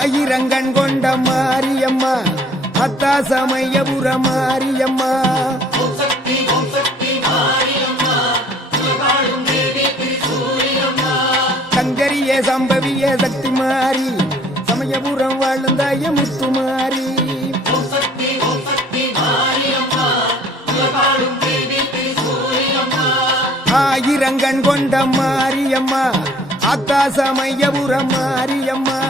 ஆயிரங்கண் கொண்ட மாரியம்மா அத்தா சமயபுர மாரியம்மா சங்கரிய சம்பவிய சக்தி மாறி சமயபுரம் வாழ்ந்தாய முத்துமாரி ஆயிரங்கண் கொண்ட மாரியம்மா அத்தா சமயபுர மாரியம்மா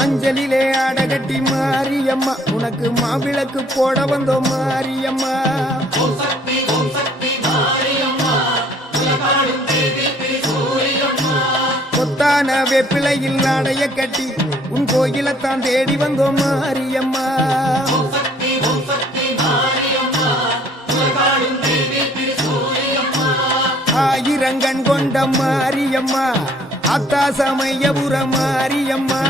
மஞ்சளிலே ஆடகட்டி மாரியம்மா உனக்கு மாவிளக்கு போட வந்தோம் மாரியம்மா கொத்தான வெப்பிலையில் ஆடைய கட்டி உன் கோயிலத்தான் தேடி வந்தோம் மாரியம்மா ஆயிரங்கண் கொண்ட மாரியம்மா அத்தா சமயபுர மாரியம்மா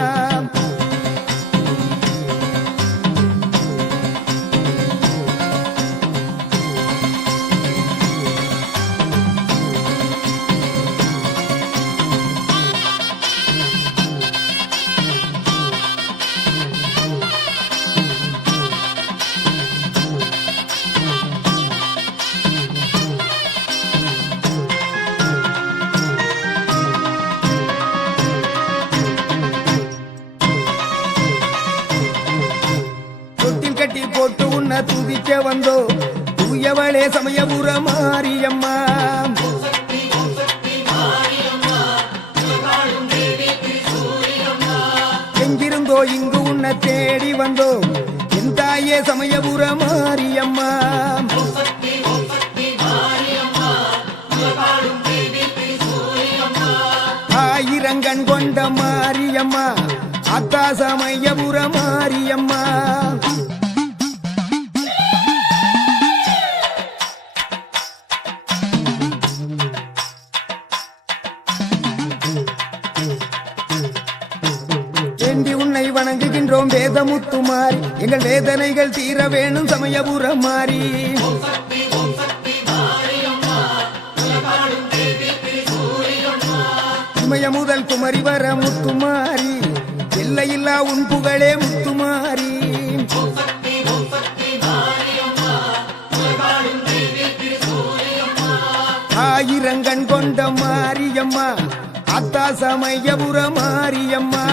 கட்டி போட்டு உன்னை துதிக்க வந்தோ தூயவளே சமயபுர மாரியம்மா எங்கிருந்தோ இங்கு உன்னை தேடி வந்தோ என் தாயே சமயபுர மாரியம்மா ஆயிரங்கண் கொண்ட மாரியம்மா அத்தா சமயபுர மாரியம்மா வேண்டி உன்னை வணங்குகின்றோம் வேதமுத்துமாரி எங்கள் வேதனைகள் தீர வேணும் சமயபுர மாறி இமய முதல் குமரி வர முத்துமாரி எல்லையில்லா உன் புகழே முத்துமாரி ஆயிரங்கண் கொண்ட மாரியம்மா அத்தா சமயபுர மாரியம்மா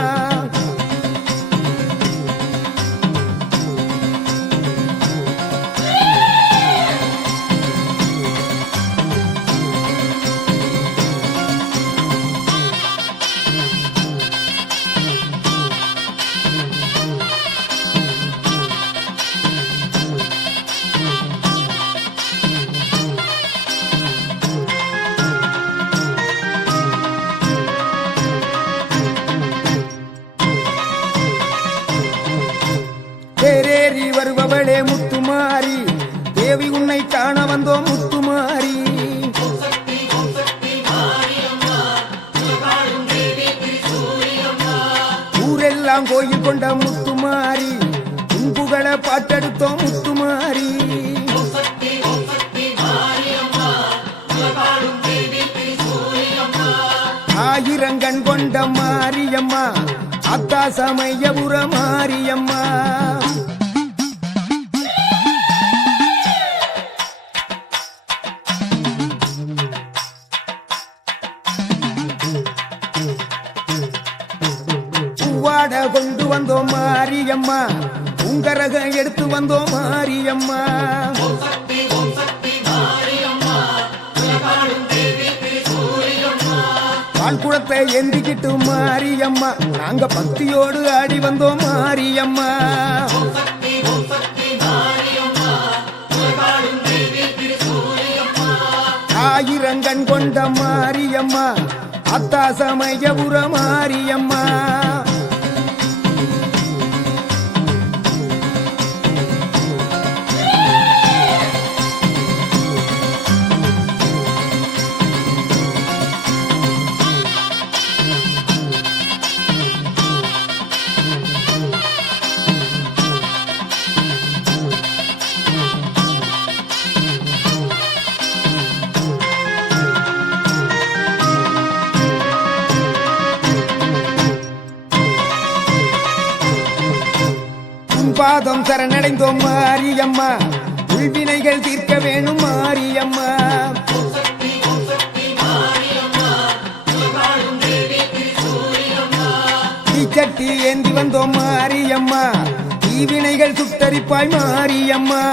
தேரேறி வருபவளே முத்துமாரி தேவி உன்னை காண வந்தோம் முத்துமாரி ஊரெல்லாம் கோயில் கொண்ட முத்துமாரி உன் புகழ பாட்டெடுத்தோம் முத்துமாரி ஆயிரங்கண் கொண்ட மாரியம்மா அத்தா சமயபுர மாரியம்மா பூவாட கொண்டு வந்தோம் மாரியம்மா உங்கரக எடுத்து வந்தோம் மாரியம்மா பால் குடத்தை எந்திக்கிட்டு மாரியம்மா நாங்க பக்தியோடு ஆடி வந்தோம் மாரியம்மா ஆயிரங்கண் கொண்ட மாரியம்மா அத்தா சமயபுர மாரியம்மா உன் பாதம் சரணடைந்தோம் மாரியம்மா உள்வினைகள் தீர்க்க வேணும் மாரியம்மா தீச்சட்டி ஏந்தி வந்தோம் மாரியம்மா தீவினைகள் சுட்டரிப்பாய் மாரியம்மா